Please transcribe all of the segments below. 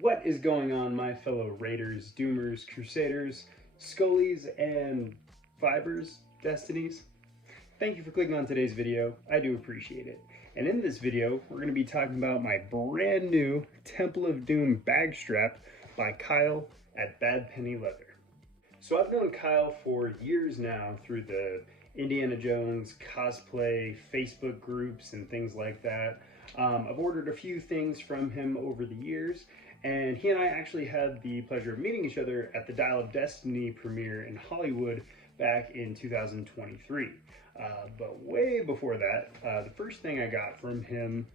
What is going on, my fellow Raiders, Doomers, Crusaders, Scullies, and Fibers, Destinies? Thank you for clicking on today's video. I do appreciate it. And in this video, we're going to be talking about my brand new Temple of Doom bag strap by Kyle at Bad Penny Leather. So I've known Kyle for years now through the Indiana Jones cosplay Facebook groups and things like that. I've ordered a few things from him over the years, and he and I actually had the pleasure of meeting each other at the Dial of Destiny premiere in Hollywood back in 2023. But way before that, the first thing I got from him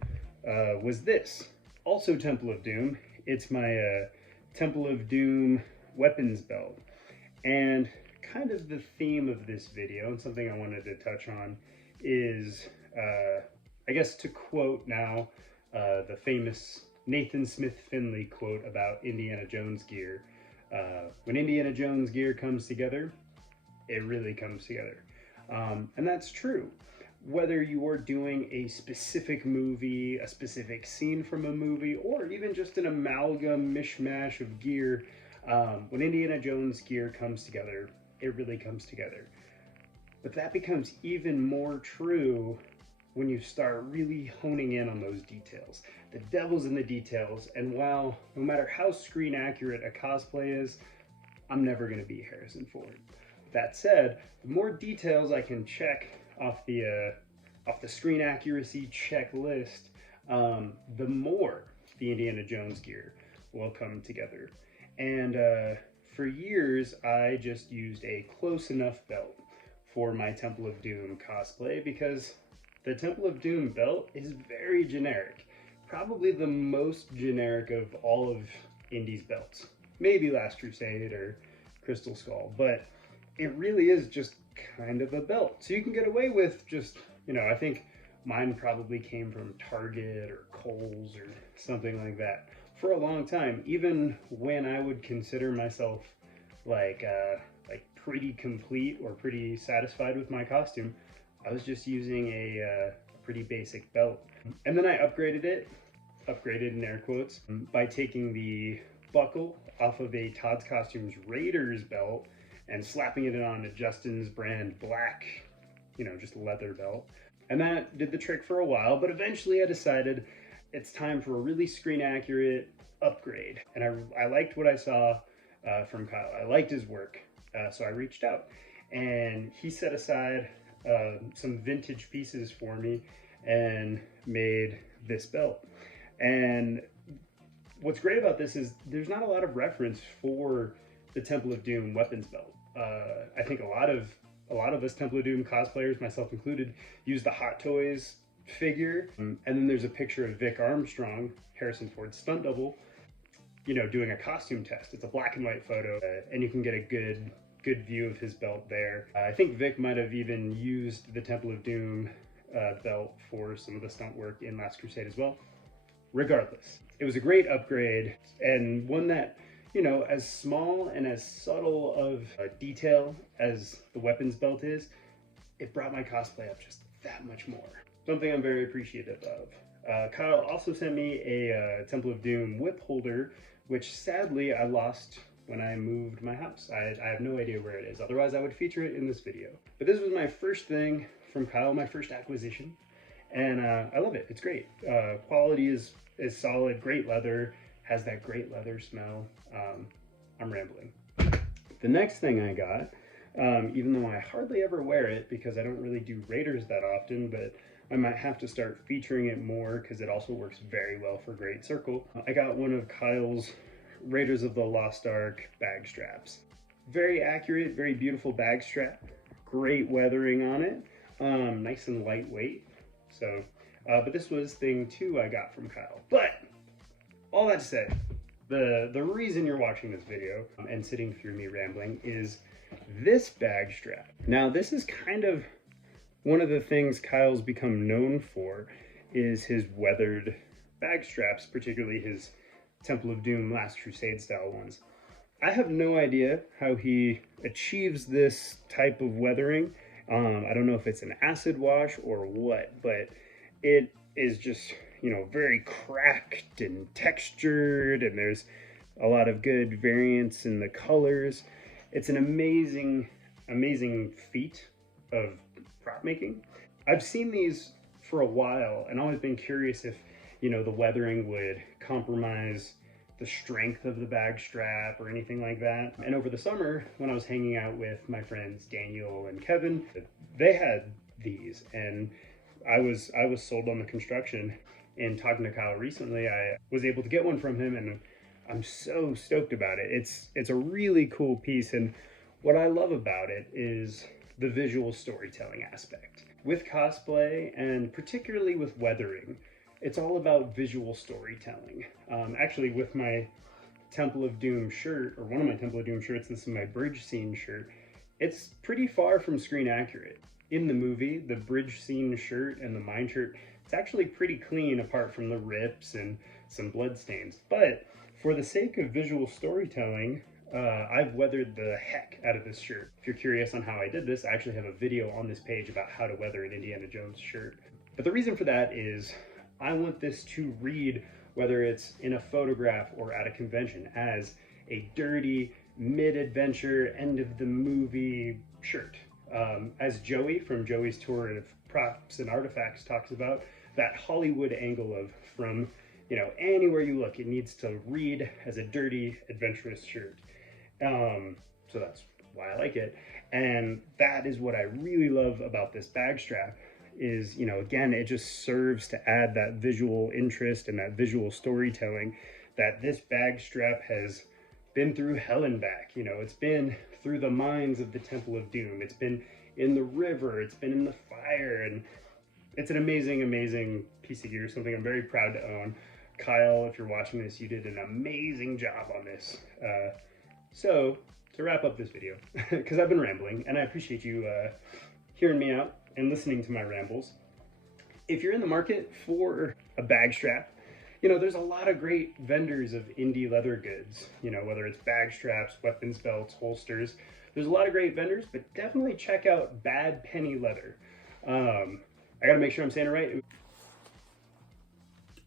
was this, also Temple of Doom. It's my Temple of Doom weapons belt. And kind of the theme of this video, and something I wanted to touch on, is, I guess to quote now, the famous Nathan Smith Finley quote about Indiana Jones gear. When Indiana Jones gear comes together, it really comes together. And that's true. Whether you're doing a specific movie, a specific scene from a movie, or even just an amalgam mishmash of gear, when Indiana Jones gear comes together, it really comes together. But that becomes even more true when you start really honing in on those details. The devil's in the details, and while no matter how screen accurate a cosplay is, I'm never going to be Harrison Ford. That said, the more details I can check off the screen accuracy checklist, the more the Indiana Jones gear will come together. And for years, I just used a close enough belt for my Temple of Doom cosplay because the Temple of Doom belt is very generic. Probably the most generic of all of Indy's belts. Maybe Last Crusade or Crystal Skull, but it really is just kind of a belt. So you can get away with just, I think mine probably came from Target or Kohl's or something like that for a long time. Even when I would consider myself like pretty complete or pretty satisfied with my costume, I was just using a pretty basic belt. And then I upgraded in air quotes, by taking the buckle off of a Todd's Costumes Raiders belt and slapping it on a Justin's brand black, just leather belt. And that did the trick for a while, but eventually I decided it's time for a really screen accurate upgrade. And I liked what I saw from Kyle. I liked his work, so I reached out. And he set aside some vintage pieces for me and made this belt. And what's great about this is there's not a lot of reference for the Temple of Doom weapons belt. I think a lot of us Temple of Doom cosplayers, myself included, use the Hot Toys figure, and then there's a picture of Vic Armstrong, Harrison Ford's stunt double, doing a costume test. It's a black and white photo, and you can get a good view of his belt there. I think Vic might have even used the Temple of Doom belt for some of the stunt work in Last Crusade as well. Regardless, it was a great upgrade, and one that, as small and as subtle of a detail as the weapons belt is, it brought my cosplay up just that much more. Something I'm very appreciative of. Kyle also sent me a Temple of Doom whip holder, which sadly I lost when I moved my house. I have no idea where it is, otherwise I would feature it in this video. But this was my first thing from Kyle, my first acquisition, and I love it. It's great. Quality is solid, great leather, has that great leather smell. I'm rambling. The next thing I got, even though I hardly ever wear it because I don't really do Raiders that often, but I might have to start featuring it more because it also works very well for Great Circle. I got one of Kyle's Raiders of the Lost Ark bag straps. Very accurate, very beautiful bag strap. Great weathering on it. Nice and lightweight. So, but this was thing 2 I got from Kyle. But all that to say, the reason you're watching this video and sitting through me rambling is this bag strap. Now, this is kind of one of the things Kyle's become known for, is his weathered bag straps, particularly his Temple of Doom Last Crusade style ones. I have no idea how he achieves this type of weathering. I don't know if it's an acid wash or what, but it is just you know, very cracked and textured, and there's a lot of good variance in the colors. It's an amazing, amazing feat of prop making. I've seen these for a while and always been curious if, you know, the weathering would compromise the strength of the bag strap or anything like that. And over the summer, when I was hanging out with my friends Daniel and Kevin, they had these, and I was sold on the construction. And talking to Kyle recently, I was able to get one from him, and I'm so stoked about it. It's a really cool piece, and what I love about it is the visual storytelling aspect. With cosplay, and particularly with weathering, it's all about visual storytelling. Actually, with my Temple of Doom shirt, or one of my Temple of Doom shirts, this is my bridge scene shirt, it's pretty far from screen accurate. In the movie, the bridge scene shirt and the mine shirt, it's actually pretty clean apart from the rips and some blood stains. But for the sake of visual storytelling, I've weathered the heck out of this shirt. If you're curious on how I did this, I actually have a video on this page about how to weather an Indiana Jones shirt. But the reason for that is I want this to read, whether it's in a photograph or at a convention, as a dirty, mid-adventure, end-of-the-movie shirt. As Joey from Joey's Tour of Props and Artifacts talks about, that Hollywood angle of, from, you know, anywhere you look, it needs to read as a dirty, adventurous shirt. So that's why I like it. And that is what I really love about this bag strap is, you know, again, it just serves to add that visual interest and that visual storytelling that this bag strap has been through hell and back. You know, it's been through the mines of the Temple of Doom. It's been in the river. It's been in the fire. And it's an amazing, amazing piece of gear, something I'm very proud to own. Kyle, if you're watching this, you did an amazing job on this. So to wrap up this video, because I've been rambling, and I appreciate you hearing me out and listening to my rambles. If you're in the market for a bag strap, you know, there's a lot of great vendors of indie leather goods, you know, whether it's bag straps, weapons belts, holsters. There's a lot of great vendors, but definitely check out Bad Penny Leather. I gotta make sure I'm saying it right.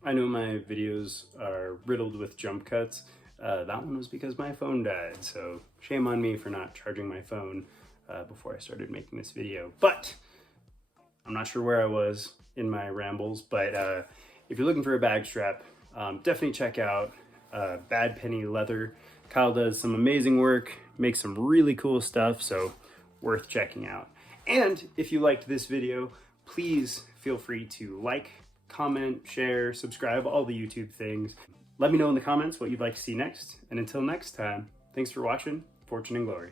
I know my videos are riddled with jump cuts. That one was because my phone died, so shame on me for not charging my phone before I started making this video. But I'm not sure where I was in my rambles, but if you're looking for a bag strap, definitely check out Bad Penny Leather. Kyle does some amazing work, makes some really cool stuff, so worth checking out. And if you liked this video, please feel free to like, comment, share, subscribe, all the YouTube things. Let me know in the comments what you'd like to see next. And until next time, thanks for watching. Fortune and glory.